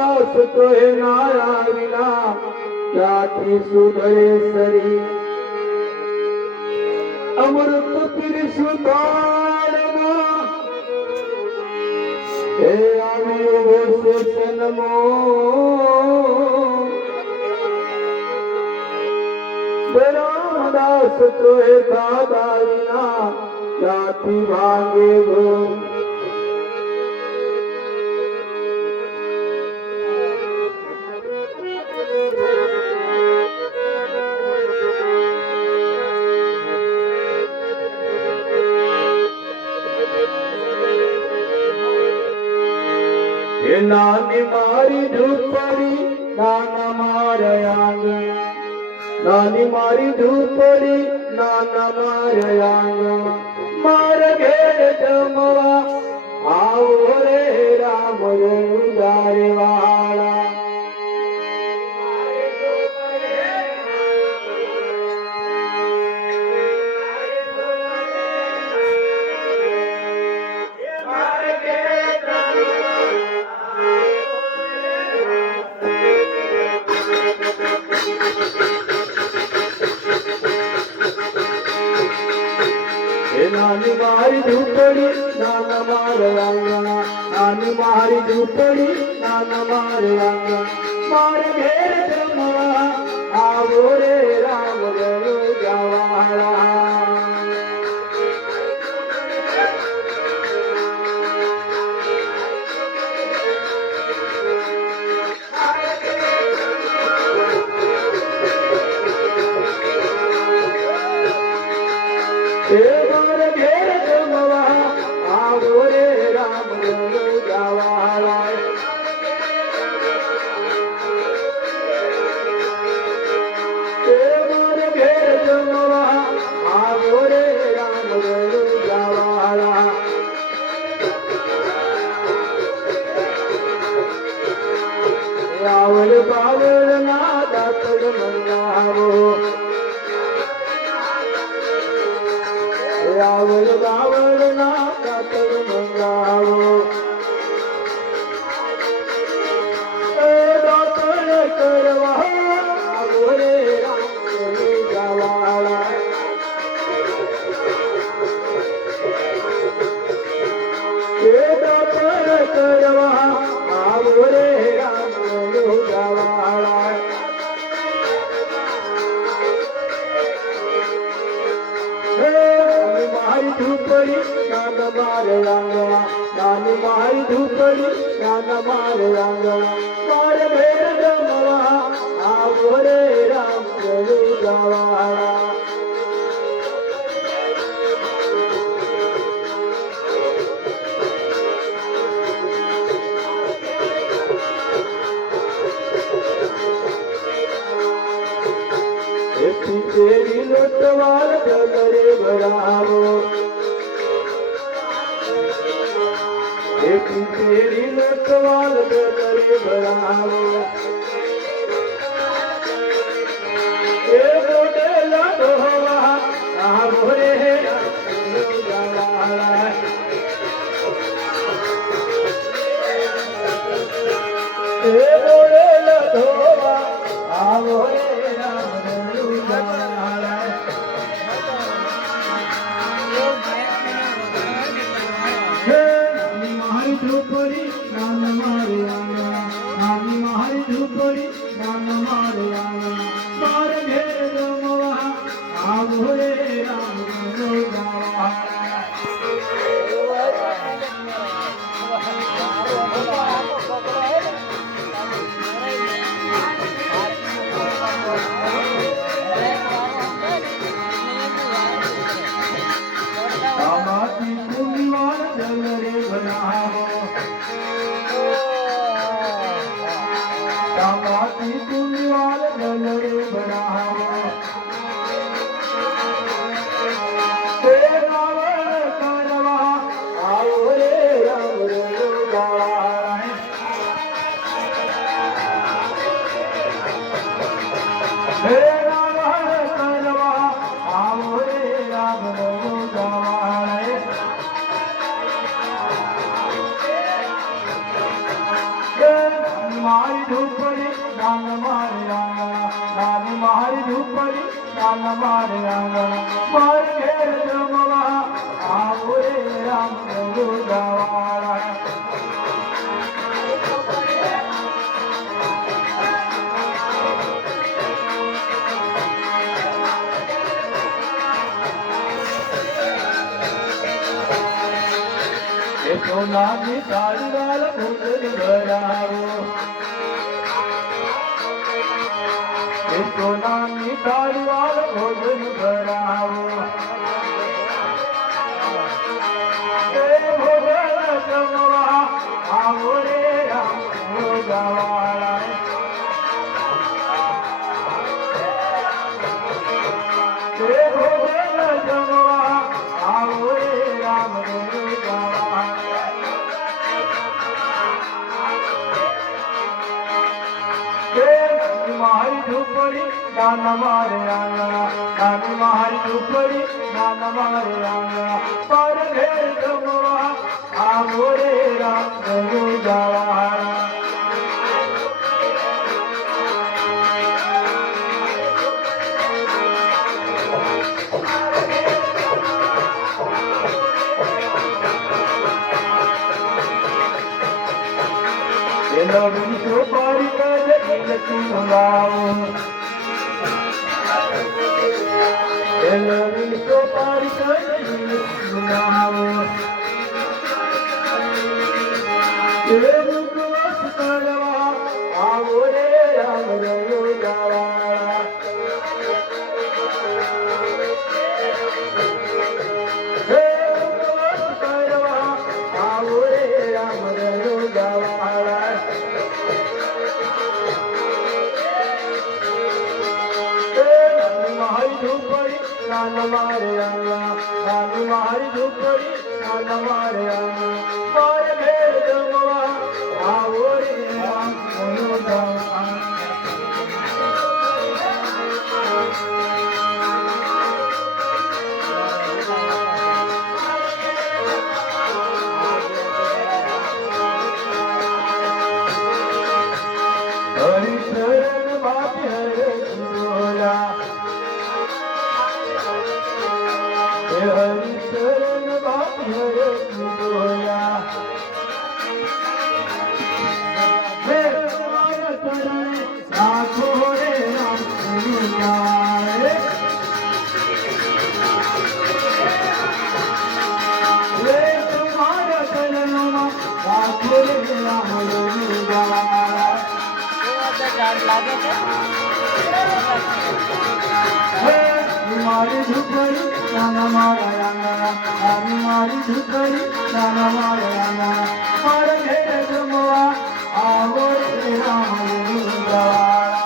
રામદાસ તો હે નાયા વિના ક્યાંથી સુધરે શરીર અમૃત પીરસું તાળમાં હે આવ્યો છે સનમો રામદાસ તો હે ખાધા વિના ક્યાંથી ભાંગે ગો નાની મારી ઝૂંપડી નાના મારા આંગણ નાની મારી ઝૂંપડી નાના મારા આંગણ મારા ઘેર જમવા આવો રે રામ રણુદાર વાળા નાની મારી ઝૂંપડી નાના મારા આંગણ નાની મારી ઝૂંપડી નાના મારા આંગણ મારા ઘેર જમવા આવો રે રામ રણુજા વાળા રાવણ બાવળ ના દાતડ મંગાવો રાવણ બાવળ ના દાતડ મંગાવો દાતડ કરવા આવો રે રામ રણુજા વાળા દાતડ કરવા આવો રે રામ મારી ઝૂંપડી નાના મારા આંગણા નાની મારી ઝૂંપડી નાના મારા આંગણા મારે ઘેર જમવા આવો રે રામ રણુજા વાળા તેરી લોટવાળ જલરે ભરાવો તેરી લોટવાળ જલરે ભરાવો એ મોટેલા ડોહવા આવો રે રણુજા વાળા એ મોટેલા ડોહવા આવો રે ઝૂંપડી નાના મારા આંગણ નાની મારી ઝૂંપડી નાના મારા આંગણ મારે ઘેર જમવા આવો રે રામ રણુજા વાળા જલરે ભરાવો તામાતી કુંવાલ જલરે ભરાવો તે રાવણ કરવા આવો રે રામ રણુજા વાળા હે રાવણ કરવા આવો રે રામ રણુજા વાળા મારી ઝૂંપડી નાન મારે આંગણા નાની મારી ઝૂંપડી નાન મારે આંગણા મારે ઘેર જમવા આવો રે રામ ગોગાવાળા સોનાની તાળી વાળા ભોજન ભરાવો સોનાની તાળી વાળા ભોજન ભરાવો ભોજન જમવા આવો રે રામ ગોગાવાળા ભોજન જમવા આવો રે રામ ગોગાવાળા મારી ઝૂંપડી નાના મારે આંગણા નાની મારી ઝૂંપડી નાના મારે આંગણા મારે ઘેર જમવા આવો રે રામ ગોગાવાળા લવની સોપારી કરે લખી લાવો લવની સોપારી કરે લખી લાવો મુખવાસ કરવા આવો રે રામ ગોગાવાળા મુખવાસ કરવા આવો રે રામ ગોગાવાળા નાના મારે આંગણા નાની મારી ઝૂંપડી નાના મારે આંગણા મારે ઘેર જમવા આવો રે રામ ગોગાવાળા હરિચરણ બાપી હરે બોલા હરિચરણ બાપી હરે બોલા મારા ચરણે રાખો રે રામ ગોગાવાળા મારા ચરણોમાં રાખો રે રામ ગોગાવાળા લાગે છે મારી ઝૂંપડી નાના મારા આંગણા નાની મારી ઝૂંપડી નાના મારા આંગણા મારે ઘેર જમવા આવો રે રામ ગોગાવાળા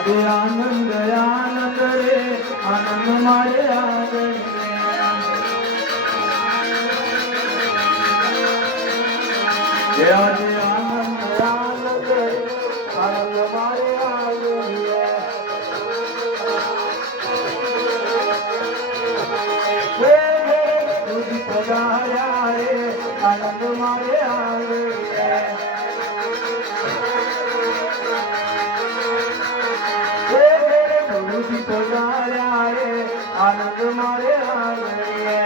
આજે આનંદ આનંદ રે આનંદ મારે આજે આનંદ આનંદ રે આનંદ મારે આજે પધાર્યા રે આનંદ મારે આજે પધાર્યા રે આનંદ મારે આંગણે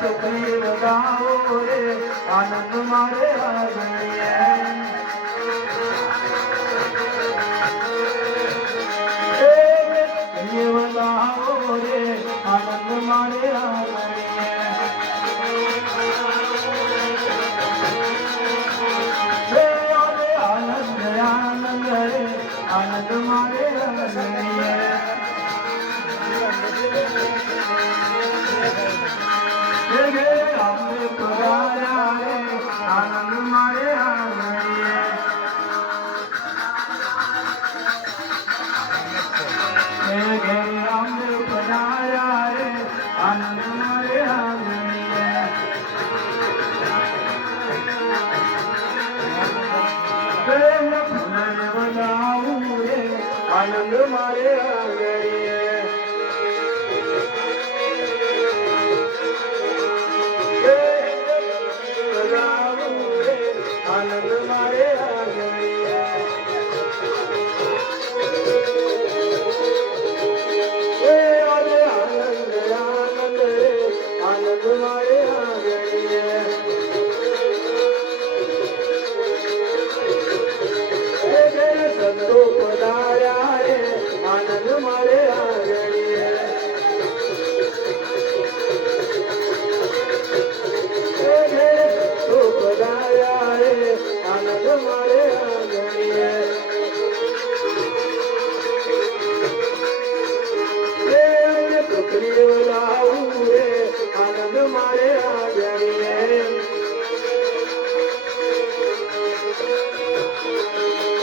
છોકરી વધાવો રે આનંદ મારે આંગણે વધાવો રે આનંદ મારે આંગણે આનંદ રે આનંદ મારે આંગણે પધાર્યા રે આનંદ મારે આંગણે પધાર્યા રે આનંદ મારે આંગણે આનંદ મારે આંગણીએ આનંદ મારે આંગણીએ આનંદ મારે આંગણીએ સંતો પધાર્યા રે આનંદ મારે આંગણીએ સંતો પધાર્યા રે આનંદ મારે આંગણીએ છોકરીઓ લાવું રે આનંદ મારે આંગણીએ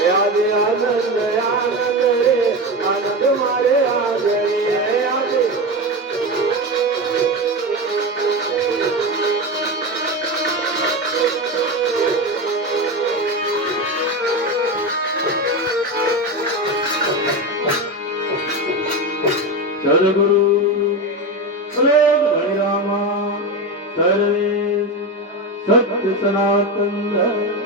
આજે આનંદ આનંદ રે આનંદ મારે આંગણીએ આજે સદગુરુ હરિરામા સર્વે સત્ય સનાતન